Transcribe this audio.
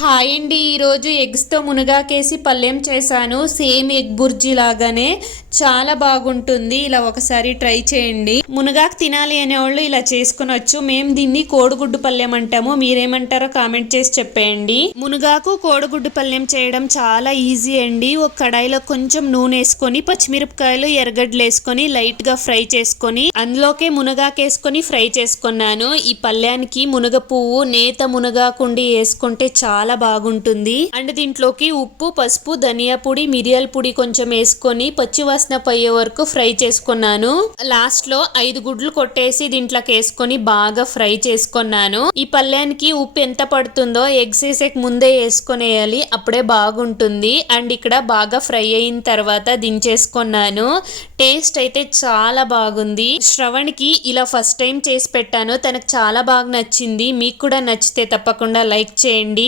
Hi అండి, ఈరోజు ఎగ్స్తో మునగాకేసి పళ్ళెం చేశాను. సేమ్ ఎగ్ బుర్జీ లాగానే చాలా బాగుంటుంది. ఇలా ఒకసారి ట్రై చేయండి. మునగాకు తినాలి అనేవాళ్ళు ఇలా చేసుకునొచ్చు. మేము దీన్ని కోడిగుడ్డు పళ్ళెం అంటాము. మీరేమంటారో కామెంట్ చేసి చెప్పేయండి. మునగాకు కోడిగుడ్డు పళ్ళెం చేయడం చాలా ఈజీ అండి. ఒక కడాయిలో కొంచెం నూనె వేసుకొని పచ్చిమిరపకాయలు ఎర్రగడ్డలు వేసుకొని లైట్ గా ఫ్రై చేసుకొని అందులోకే మునగాకు వేసుకొని ఫ్రై చేసుకున్నాను. ఈ పళ్ళానికి మునగ పువ్వు నేత మునగాకుండి వేసుకుంటే చాలా బాగుంటుంది. అండ్ దీంట్లోకి ఉప్పు, పసుపు, ధనియా పొడి, మిరియాల పొడి కొంచెం వేసుకొని పచ్చి వాసన పోయే వరకు ఫ్రై చేసుకున్నాను. లాస్ట్ లో 5 గుడ్లు కొట్టేసి దీంట్లోకి వేసుకొని బాగా ఫ్రై చేసుకున్నాను. ఈ పళ్ళానికి ఉప్పు ఎంత పడుతుందో ఎగ్స్ వేసేకి ముందే వేసుకొనేయాలి, అప్పుడే బాగుంటుంది. అండ్ ఇక్కడ బాగా ఫ్రై అయిన తర్వాత దించేసుకున్నాను. టేస్ట్ అయితే చాలా బాగుంది. శ్రవణ్కి ఇలా ఫస్ట్ టైం చేసి పెట్టాను. తనకు చాలా బాగా నచ్చింది. మీకు కూడా నచ్చితే తప్పకుండా లైక్ చేయండి.